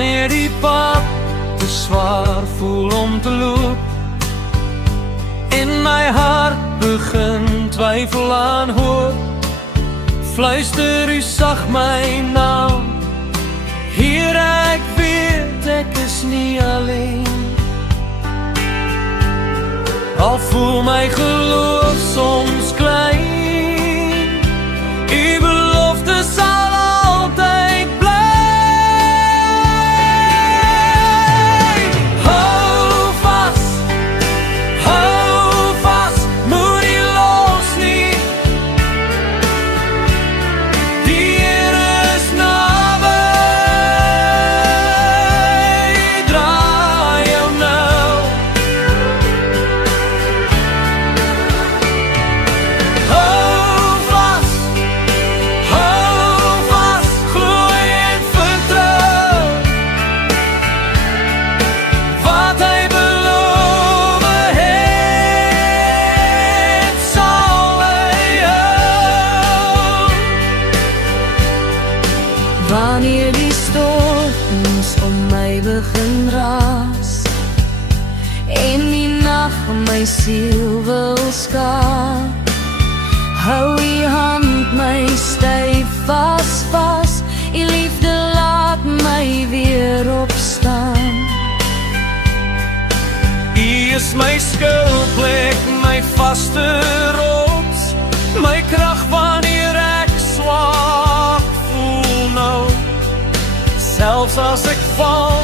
wanneer die pad te swaar voel om te loop en my hart begin twyfel aan hoop, fluister u sag my naam. Hier ek weet ek is nie alleen, al voel my geloof soms klein, u belofte sal altyd bly. Hou vas, moet nie los nie, die Here is naby, draai jou nou. Hou vas, gloei en vertrou, wat hy beloof het, sal hy hou. Wanneer die storms om my begin raas en die nag my siel wil skaap, hou die hand my styf vas, die liefde laat my weer opstaan. U is my skuilplek, my vaste rots, my krag wanneer ek swak voel nou, selfs as ek val,